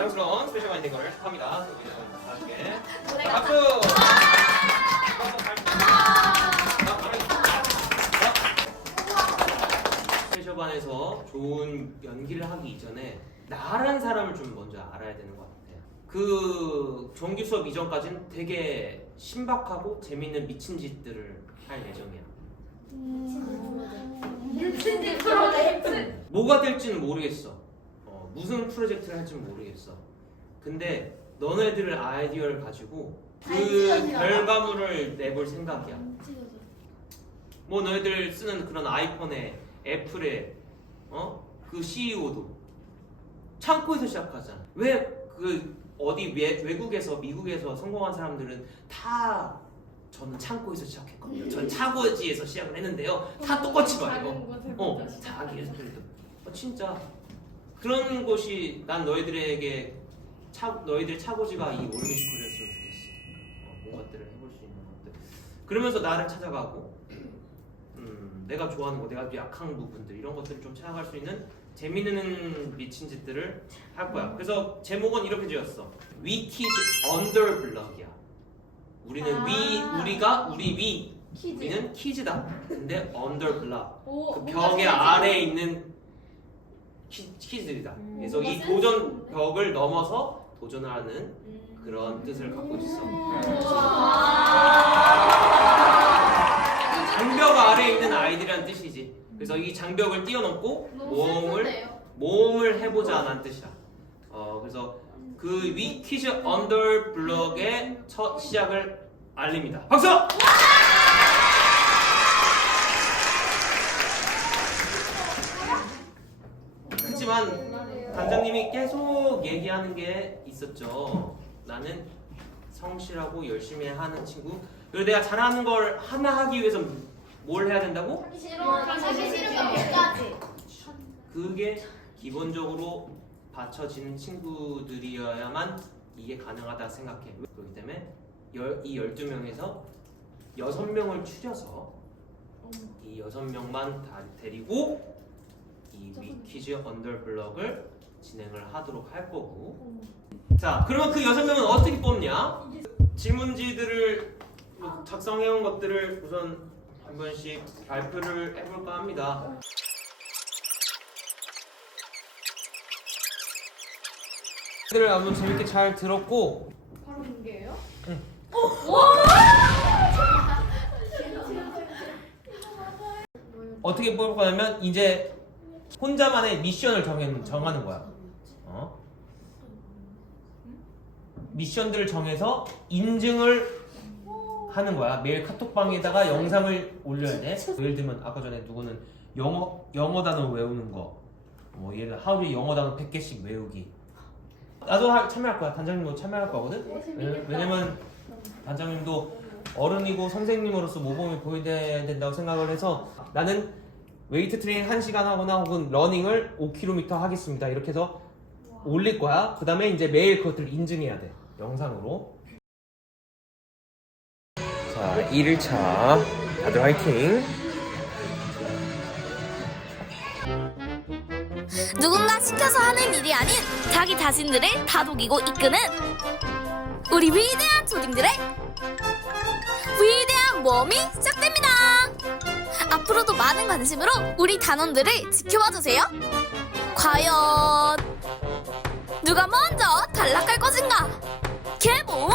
스페셜가 있는 걸 축하합니다. 노래가 박수! 스페셜반에서 좋은 연기를 하기 이전에 나란 사람을 좀 먼저 알아야 되는 것 같아요. 그 정규 수업 이전까지는 되게 신박하고 재밌는 미친 짓들을 할 예정이야. 뮤직비 프로젝트. 뭐가 될지는 모르겠어. 어, 무슨 프로젝트를 할지는 모르겠어. 근데 너네들의 아이디어를 가지고 그? 결과물을 내볼 생각이야. 뭐 너희들 쓰는 그런 아이폰에 애플에 어그 CEO도 창고에서 시작하잖아. 왜 그 어디 외, 외국에서 미국에서 성공한 사람들은 다 저는 창고에서 시작했거든요. 전 차고지에서 시작을 했는데요. 다 똑같이 말이고. 어, 자기 스토리도. 어, 진짜 그런 곳이 난 너희들에게 차 너희들 차고지가 이 올뮤지컬이었으면 좋겠어. 어, 뭔가들을 해볼 수 있는 것들. 그러면서 나를 찾아가고, 음, 내가 좋아하는 거, 내가 약한 부분들 이런 것들을 좀 찾아갈 수 있는 재밌는 미친 짓들을 할 거야. 그래서 제목은 이렇게 지었어. We Kids Under Block이야. 우리는 아. 위 우리가 우리 위 키즈. 우리는 키즈다. 근데 Under Block. 오, 그 벽의 아래에 있는 키, 키즈들이다. 음, 그래서 이 도전 벽을 넘어서 도전하는 음. 그런 뜻을 갖고 있어. 우와. 장벽 아래에 있는 아이들이란 뜻이지. 그래서 이 장벽을 뛰어넘고 모험을? 모험을 해보자는 뜻이야. 어 그래서 그 위키즈 언더 블럭의 첫 시작을 알립니다. 박수! 하지만 단장님이 계속 얘기하는 게 있었죠. 나는 성실하고 열심히 하는 친구. 그리고 내가 잘하는 걸 하나 하기 위해서 뭘 해야 된다고? 하기 싫어. 하기 싫으면 끝까지. 그게 기본적으로 받쳐지는 친구들이어야만 이게 가능하다 생각해. 그렇기 때문에 열, 이 12명에서 6명을 추려서 이 6명만 다 데리고 이 위키즈 언더블럭을 진행을 하도록 할 거고 자 그러면 그 6명은 어떻게 뽑냐? 질문지들을 뭐 작성해온 것들을 우선 한 번씩 발표를 해볼까 합니다 들을 아무 재밌게 잘 들었고 바로 공개예요? 응. 어떻게 뽑을 거냐면 이제 혼자만의 미션을 정해, 정하는 거야. 어? 미션들을 정해서 인증을 하는 거야. 매일 카톡방에다가 영상을 올려야 돼. 예를 들면 아까 전에 누구는 영어 영어 단어 외우는 거. 뭐 예를 들어 하루에 영어 단어 100개씩 외우기. 나도 할- 참여할 거야. 단장님도 참여할 거거든. 왜- 왜냐면 단장님도 어른이고 선생님으로서 모범을 보여야 된다고 생각을 해서 나는 웨이트 트레이닝 1시간 하거나 혹은 러닝을 5km 하겠습니다. 이렇게 해서 올릴 거야. 그 다음에 이제 매일 그것들을 인증해야 돼. 영상으로. 자, 1일차. 다들 화이팅. 누군가 시켜서 하는 일이 아닌 자기 자신들을 다독이고 이끄는 우리 위대한 조딩들의 위대한 모험이 시작됩니다. 앞으로도 많은 관심으로 우리 단원들을 지켜봐 주세요. 과연 누가 먼저 탈락할 것인가? 개봉!